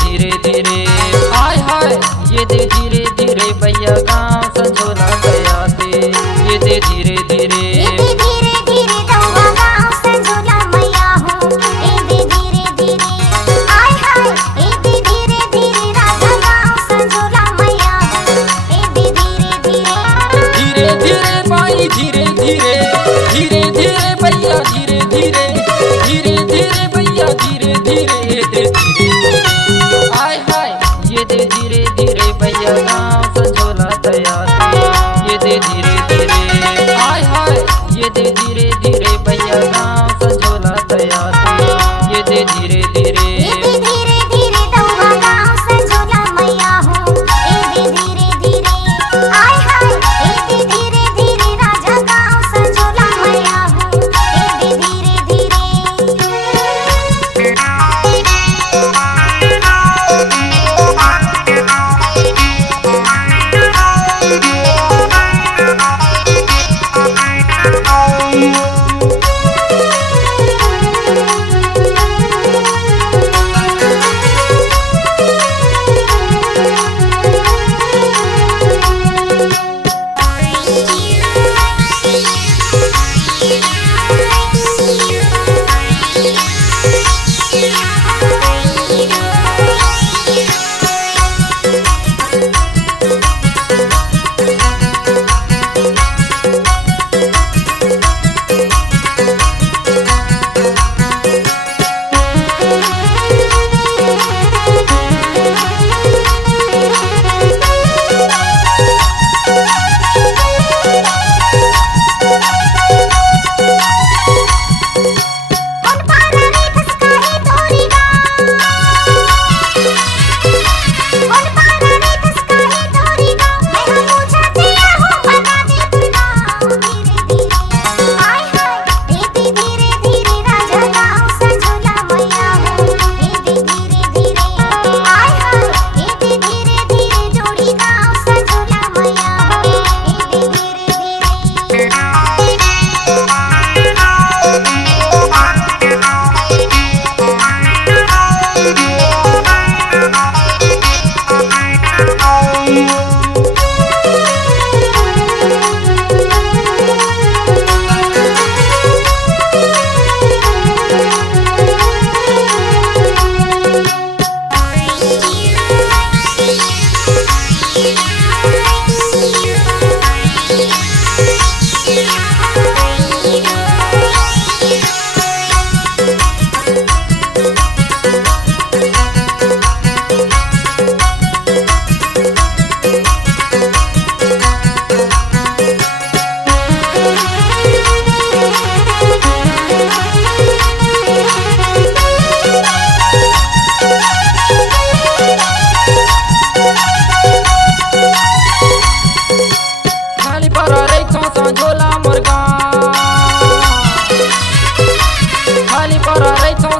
धीरे धीरे आय हाय ये दे धीरे धीरे भैया गाँव संजोला गया दे ये दे धीरे धीरे धीरे धीरे धीरे धीरे भैया धीरे धीरे धीरे धीरे भैया धीरे धीरे ये दे धीरे आय हाय ये दे धीरे धीरे भैया गाँव संजोला तैयार ये दे धीरे धीरे आय हाय ये दे धीरे धीरे भैया गाँव संजोला तैयार ये दे धीरे धीरे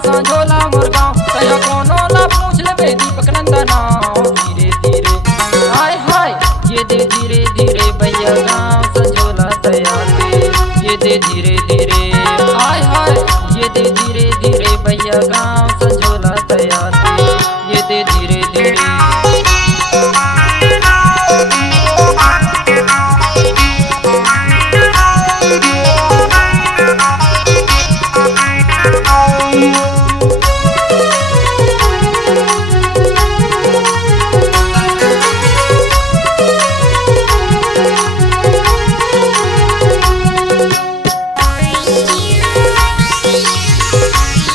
संजोला मुर्गा कहीं कोनो ला पूछ ले दीपक नंदना धीरे धीरे हाय हाय ये दे धीरे धीरे भैया गाँव संजोला तैयार ये दे धीरे धीरे हाय हाय ये दे धीरे धीरे भैया गाँव संजोला तैयार ये दे धीरे धीरे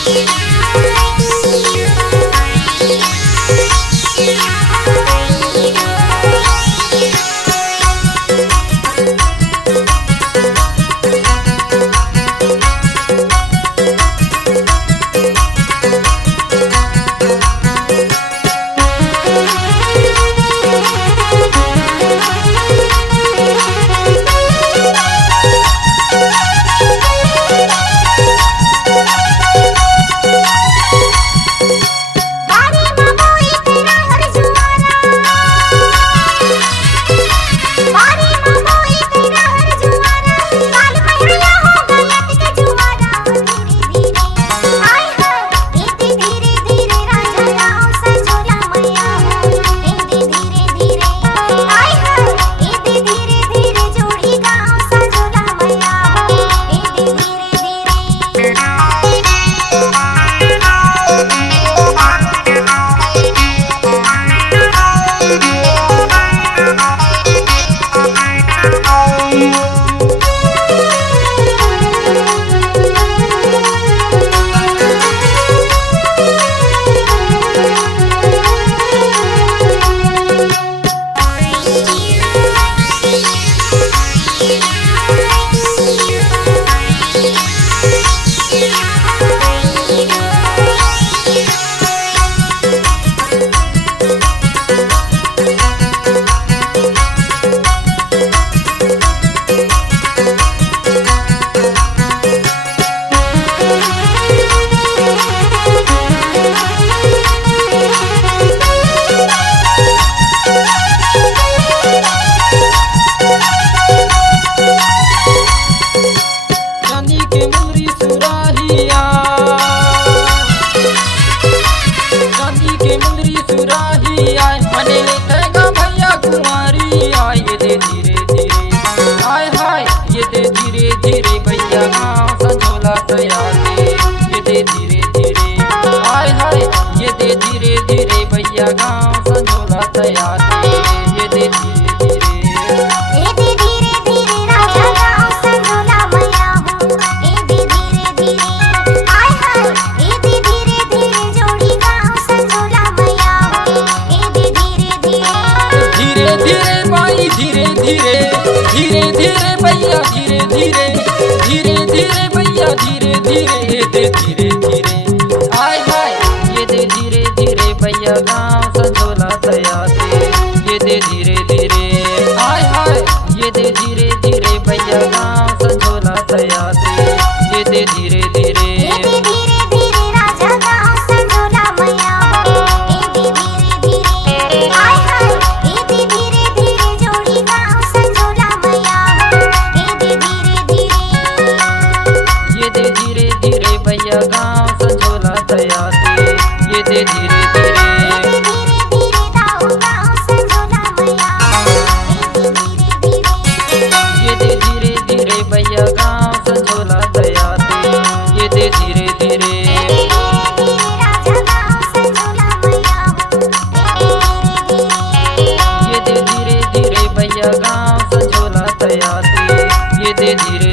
Yeah. धीरे धीरे धीरे भैया धीरे धीरे धीरे धीरे भैया धीरे धीरे ये दे धीरे धीरे आय हाय ये दे धीरे धीरे भैया गाँव संझोला दया दे ये दे धीरे धीरे आय हाय ये दे धीरे धीरे भैया गाँव संझोला दया दे ये दे धीरे धीरे भैया गाँव संझोला दया दे ये दे धीरे धीरे ये दे धीरे धीरे भैया गाँव संझोला दया दे ये दे धीरे धीरे ये दे धीरे धीरे भैया गाँव संझोला दया दे ये दे धीरे